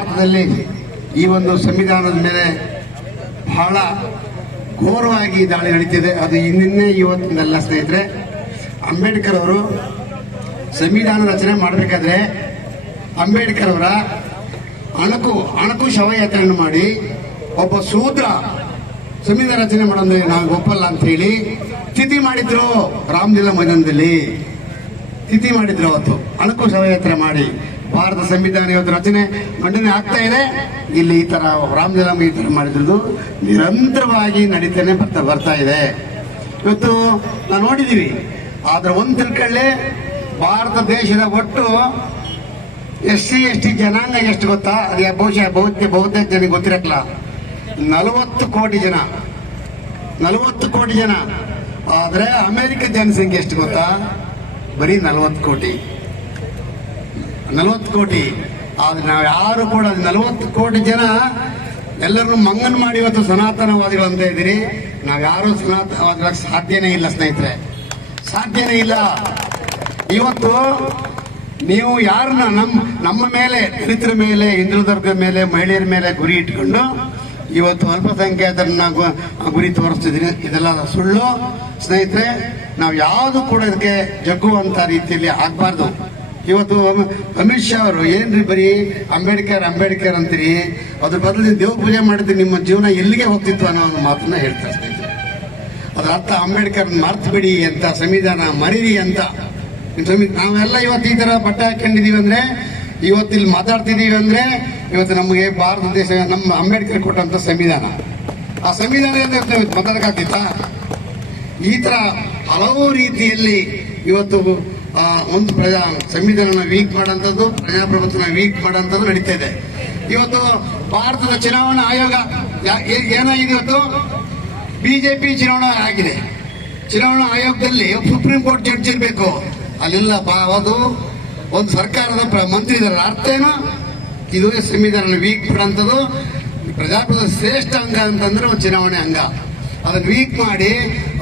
ಭಾರತದಲ್ಲಿ ಈ ಒಂದು ಸಂವಿಧಾನದ ಮೇಲೆ ಬಹಳ ಘೋರವಾಗಿ ದಾಳಿ ನಡೀತಿದೆ. ಅದು ಇನ್ನಿನ್ನೇ ಇವತ್ತಿನಲ್ಲ ಸ್ನೇಹಿತರೆ. ಅಂಬೇಡ್ಕರ್ ಅವರು ಸಂವಿಧಾನ ರಚನೆ ಮಾಡಬೇಕಾದ್ರೆ ಅಂಬೇಡ್ಕರ್ ಅವರ ಅಣಕು ಅಣಕು ಶವಯಾತ್ರೆಯನ್ನು ಮಾಡಿ ಒಬ್ಬ ಸೂತ್ರ ಸಂವಿಧಾನ ರಚನೆ ಮಾಡೋದ್ರೆ ನಾವು ಒಪ್ಪಲ್ಲ ಅಂತ ಹೇಳಿ ತಿಥಿ ಮಾಡಿದ್ರು ರಾಮಲೀಲಾ ಮೈದಾನದಲ್ಲಿ. ತಿಥಿ ಮಾಡಿದ್ರು ಅವತ್ತು. ಅಣಕು ಶವಯಾತ್ರೆ ಮಾಡಿ ಭಾರತ ಸಂವಿಧಾನ ಇವತ್ತು ರಚನೆ ಮಂಡನೆ ಆಗ್ತಾ ಇದೆ. ಇಲ್ಲಿ ಈ ತರ ರಾಮಲೀಲಾ ಈ ತರ ಮಾಡಿದ್ರು ನಿರಂತರವಾಗಿ ನಡೀತಾನೆ ಬರ್ತಾ ಬರ್ತಾ ಇದೆ. ಇವತ್ತು ನಾವು ನೋಡಿದೀವಿ. ಆದ್ರೆ ಒಂದು ತಿಳ್ಕೊಳ್ಳಿ ಭಾರತ ದೇಶದ ಒಟ್ಟು ಎಸ್ ಸಿ ಎಸ್ ಟಿ ಜನಾಂಗ ಎಷ್ಟು ಗೊತ್ತಾ? ಅದೇ ಬಹುಶಃ ಬಹುತೇಕ ಬಹುತೇಕ ಜನ ಗೊತ್ತಿರಕ್ಲ ನಲವತ್ತು ಕೋಟಿ ಜನ. ನಲವತ್ತು ಕೋಟಿ ಜನ. ಆದ್ರೆ ಅಮೆರಿಕ ಜನಸಂಖ್ಯೆ ಎಷ್ಟು ಗೊತ್ತಾ? ಬರೀ ನಲವತ್ತು ಕೋಟಿ. ನಲವತ್ತು ಕೋಟಿ. ಆದ್ರೆ ನಾವು ಯಾರು ಕೂಡ ನಲವತ್ತು ಕೋಟಿ ಜನ ಎಲ್ಲರನ್ನು ಮಂಗನ್ ಮಾಡಿ ಇವತ್ತು ಸನಾತನವಾದಿಗಳು ಅಂತ ಇದ್ದೀರಿ. ನಾವು ಯಾರು ಸನಾತನವಾದಿಗಳ ಸಾಧ್ಯನೇ ಇಲ್ಲ ಸ್ನೇಹಿತರೆ. ಸಾಧ್ಯನೇ ಇಲ್ಲ. ಇವತ್ತು ನೀವು ಯಾರನ್ನ ನಮ್ಮ ನಮ್ಮ ಮೇಲೆ, ದಲಿತರ ಮೇಲೆ ಹಿಂದುಳಿದರ್ಗ ಮೇಲೆ, ಮಹಿಳೆಯರ ಮೇಲೆ ಗುರಿ ಇಟ್ಕೊಂಡು ಇವತ್ತು ಅಲ್ಪಸಂಖ್ಯಾತರನ್ನ ಗುರಿ ತೋರಿಸ್ತಿದ್ದೀನಿ ಇದೆಲ್ಲ ಸುಳ್ಳು. ಸ್ನೇಹಿತರೆ, ನಾವು ಯಾವುದು ಕೂಡ ಇದಕ್ಕೆ ಜಗ್ಗುವಂತ ರೀತಿಯಲ್ಲಿ ಆಗ್ಬಾರ್ದು. ಇವತ್ತು ಅಮ್- ಅಮಿತ್ ಶಾ ಅವರು ಏನ್ರಿ ಬರೀ ಅಂಬೇಡ್ಕರ್ ಅಂಬೇಡ್ಕರ್ ಅಂತೀರಿ? ಅದ್ರ ಬದಲು ದೇವ್ ಪೂಜೆ ಮಾಡಿದ್ರೆ ನಿಮ್ಮ ಜೀವನ ಎಲ್ಲಿಗೆ ಹೋಗ್ತಿತ್ತು ಅನ್ನೋ ಒಂದು ಮಾತನ್ನ ಹೇಳ್ತಾ ಅದ್ರ ಅರ್ಥ ಅಂಬೇಡ್ಕರ್ ಮರ್ತ್ಬಿಡಿ ಅಂತ, ಸಂವಿಧಾನ ಮರೀರಿ ಅಂತ. ನಾವೆಲ್ಲ ಇವತ್ತು ಈ ತರ ಬಟ್ಟೆ ಹಾಕೊಂಡಿದೀವಿ ಅಂದ್ರೆ, ಇವತ್ತು ಇಲ್ಲಿ ಮಾತಾಡ್ತಿದೀವಿ ಅಂದ್ರೆ, ಇವತ್ತು ನಮಗೆ ಭಾರತ ದೇಶ, ನಮ್ಮ ಅಂಬೇಡ್ಕರ್ ಕೊಟ್ಟಂತ ಸಂವಿಧಾನ. ಆ ಸಂವಿಧಾನ ಮಾತಾಡಕ್ಕಾಗ್ತಿತ್ತಾ ಈ ತರ ಹಲವು ರೀತಿಯಲ್ಲಿ ಇವತ್ತು ಒಂದು ಪ್ರಜಾ ಸಂವಿಧಾನ ವೀಕ್ ಮಾಡೋಂಥದ್ದು ಪ್ರಜಾಪ್ರಭುತ್ವನ ವೀಕ್ ಮಾಡೋಂಥದ್ದು ನಡೀತಾ ಇದೆ. ಇವತ್ತು ಭಾರತದ ಚುನಾವಣಾ ಆಯೋಗ ಏನಾಗಿದೆ ಇವತ್ತು? ಬಿಜೆಪಿ ಚುನಾವಣಾ ಆಗಿದೆ. ಚುನಾವಣಾ ಆಯೋಗದಲ್ಲಿ ಸುಪ್ರೀಂ ಕೋರ್ಟ್ ಜಡ್ಜ್ ಇರಬೇಕು. ಅಲ್ಲೆಲ್ಲ ಅದು ಒಂದು ಸರ್ಕಾರದ ಮಂತ್ರಿ ಇದರ ಅರ್ಥ ಏನು ಇದು ಸಂವಿಧಾನ ವೀಕ್ ಮಾಡೋಂಥದ್ದು ಪ್ರಜಾಪ್ರಭುತ್ವ ಶ್ರೇಷ್ಠ ಅಂಗ ಅಂತಂದ್ರೆ ಒಂದು ಚುನಾವಣೆ ಅಂಗ. ಅದನ್ನ ವೀಕ್ ಮಾಡಿ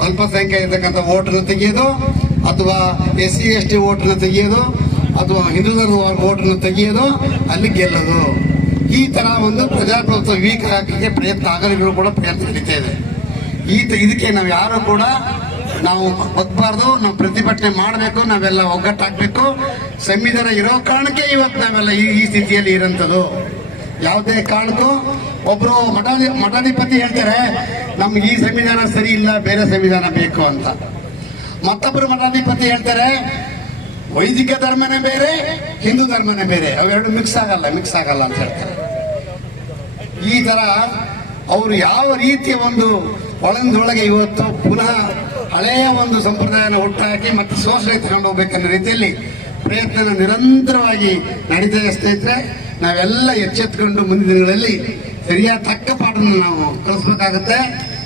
ಅಲ್ಪಸಂಖ್ಯಾತ ಇರ್ತಕ್ಕಂಥ ಓಟನ್ನು ತೆಗೆಯೋದು ಅಥವಾ ಎಸ್ ಸಿ ಎಸ್ ಟಿ ಓಟನ್ನು ತೆಗೆಯೋದು ಅಥವಾ ಹಿಂದೂ ಧರ್ಮ ಓಟನ್ನು ತೆಗೆಯೋದು ಅಲ್ಲಿ ಗೆಲ್ಲೋದು. ಈ ಥರ ಒಂದು ಪ್ರಜಾಪ್ರಭುತ್ವ ವೀಕ್ ಹಾಕಲಿಕ್ಕೆ ಪ್ರಯತ್ನ ಆಗಲಿಗಳು ಕೂಡ ಪ್ರಯತ್ನ ನಡೀತಾ ಇದೆ. ಈ ಇದಕ್ಕೆ ನಾವು ಯಾರು ಕೂಡ ನಾವು ಬಗ್ಬಾರ್ದು, ನಾವು ಪ್ರತಿಭಟನೆ ಮಾಡಬೇಕು, ನಾವೆಲ್ಲ ಒಗ್ಗಟ್ಟಾಗಬೇಕು. ಸಂವಿಧಾನ ಇರೋ ಕಾರಣಕ್ಕೆ ಇವತ್ತು ನಾವೆಲ್ಲ ಈ ಈ ಸ್ಥಿತಿಯಲ್ಲಿ ಇರೋಂಥದ್ದು. ಯಾವುದೇ ಕಾರಣಕ್ಕೂ ಒಬ್ಬರು ಮಠಾಧಿ ಮಠಾಧಿಪತಿ ಹೇಳ್ತಾರೆ ನಮ್ಗೆ ಈ ಸಂವಿಧಾನ ಸರಿ ಇಲ್ಲ, ಬೇರೆ ಸಂವಿಧಾನ ಬೇಕು ಅಂತ. ಮತ್ತೊಬ್ಬರು ಮಠಾಧಿಪತಿ ಹೇಳ್ತಾರೆ, ವೈದಿಕ ಧರ್ಮನೇ ಬೇರೆ, ಹಿಂದೂ ಧರ್ಮನೇ ಬೇರೆ. ಅವೆರಡು ಮಿಕ್ಸ್ ಆಗಲ್ಲ ಮಿಕ್ಸ್ ಆಗಲ್ಲ ಅಂತ ಹೇಳ್ತಾರೆ. ಈ ತರ ಅವರು ಯಾವ ರೀತಿಯ ಒಂದು ಒಳಂದೊಳಗೆ ಇವತ್ತು ಪುನಃ ಹಳೆಯ ಒಂದು ಸಂಪ್ರದಾಯನ ಹುಟ್ಟಾಕಿ ಮತ್ತೆ ಶೋಷಣೆ ತಗೊಂಡು ಹೋಗ್ಬೇಕನ್ನೋ ರೀತಿಯಲ್ಲಿ ಪ್ರಯತ್ನ ನಿರಂತರವಾಗಿ ನಡೀತಾ ಸ್ನೇಹಿತರೆ ನಾವೆಲ್ಲ ಎಚ್ಚೆತ್ಕೊಂಡು ಮುಂದಿನ ದಿನಗಳಲ್ಲಿ ಸರಿಯಾದ ತಕ್ಕ ಪಾಠನ ನಾವು ಕಲಿಸ್ಬೇಕಾಗತ್ತೆ.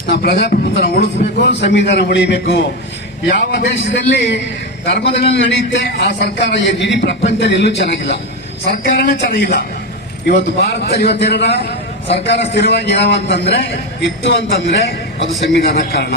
ನಾವು ಪ್ರಜಾಪ್ರಭುತ್ವನ ಉಳಿಸಬೇಕು, ಸಂವಿಧಾನ ಉಳಿಬೇಕು. ಯಾವ ದೇಶದಲ್ಲಿ ಧರ್ಮದ ನಡೆಯುತ್ತೆ, ಆ ಸರ್ಕಾರ ಇಡೀ ಪ್ರಪಂಚದಲ್ಲಿ ಎಲ್ಲೂ ಚೆನ್ನಾಗಿಲ್ಲ. ಸರ್ಕಾರನೇ ಚೆನ್ನಾಗಿಲ್ಲ. ಇವತ್ತು ಭಾರತದಲ್ಲಿ ಇವತ್ತೇನಾರ ಸರ್ಕಾರ ಸ್ಥಿರವಾಗಿ ಇದಾವ ಅಂತಂದ್ರೆ, ಇತ್ತು ಅಂತಂದ್ರೆ ಅದು ಸಂವಿಧಾನ ಕಾರಣ.